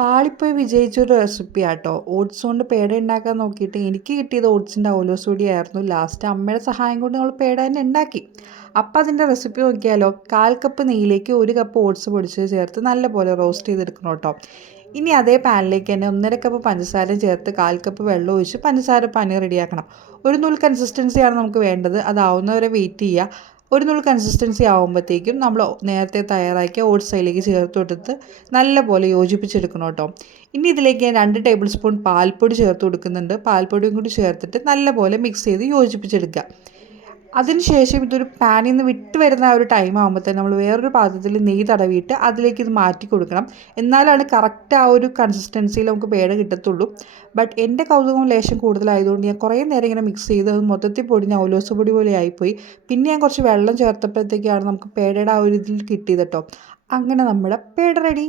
പാളിപ്പോയി വിജയിച്ചൊരു റെസിപ്പിയാട്ടോ. Oats കൊണ്ട് പേട ഉണ്ടാക്കാൻ നോക്കിയിട്ട് എനിക്ക് കിട്ടിയത് ഓട്സിൻ്റെ ഓലോസ് പൊടിയായിരുന്നു. ലാസ്റ്റ് അമ്മയുടെ സഹായം കൊണ്ട് നമ്മൾ പേട തന്നെ ഉണ്ടാക്കി. അപ്പം അതിൻ്റെ റെസിപ്പി നോക്കിയാലോ. 1/4 കപ്പ് നെയ്യിലേക്ക് 1 കപ്പ് ഓട്സ് പൊടിച്ചത് ചേർത്ത് നല്ലപോലെ റോസ്റ്റ് ചെയ്തെടുക്കണം കേട്ടോ. ഇനി അതേ പാനിലേക്ക് തന്നെ 1.5 കപ്പ് പഞ്ചസാര ചേർത്ത് 1/4 കപ്പ് വെള്ളം ഒഴിച്ച് പഞ്ചസാര പാനി റെഡിയാക്കണം. ഒരു നൂൽ കൺസിസ്റ്റൻസിയാണ് നമുക്ക് വേണ്ടത്. അതാവുന്നവരെ വെയിറ്റ് ചെയ്യുക. ഒരു നൂൽ കൺസിസ്റ്റൻസി ആകുമ്പോഴത്തേക്കും നമ്മൾ നേരത്തെ തയ്യാറാക്കിയ ഓട്സ് അതിലേക്ക് ചേർത്ത് കൊടുത്ത് നല്ലപോലെ യോജിപ്പിച്ചെടുക്കണം കേട്ടോ. ഇനി ഇതിലേക്ക് ഞാൻ 2 ടേബിൾ സ്പൂൺ പാൽപ്പൊടി ചേർത്ത് കൊടുക്കുന്നുണ്ട്. പാൽപ്പൊടിയും കൂടി ചേർത്തിട്ട് നല്ലപോലെ മിക്സ് ചെയ്ത് യോജിപ്പിച്ചെടുക്കുക. അതിനുശേഷം ഇതൊരു പാനിൽ നിന്ന് വിട്ട് വരുന്ന ആ ഒരു ടൈം ആകുമ്പോഴത്തേന് നമ്മൾ വേറൊരു പാത്രത്തിൽ നെയ്യ് തടവിയിട്ട് അതിലേക്ക് ഇത് മാറ്റി കൊടുക്കണം. എന്നാലാണ് കറക്റ്റ് ആ ഒരു കൺസിസ്റ്റൻസിയിൽ നമുക്ക് പേട കിട്ടത്തുള്ളൂ. ബട്ട് എൻ്റെ കൗതുകം ലേശം കൂടുതലായതുകൊണ്ട് ഞാൻ കുറേ നേരം ഇങ്ങനെ മിക്സ് ചെയ്ത് അത് മൊത്തത്തിൽ പൊടിഞ്ഞ് ഔലോസ് പൊടി പോലെ ആയിപ്പോയി. പിന്നെ ഞാൻ കുറച്ച് വെള്ളം ചേർത്തപ്പോഴത്തേക്കാണ് നമുക്ക് പേടയുടെ ആ ഒരു ഇതിൽ കിട്ടിയത് കേട്ടോ. അങ്ങനെ നമ്മുടെ പേട റെഡി.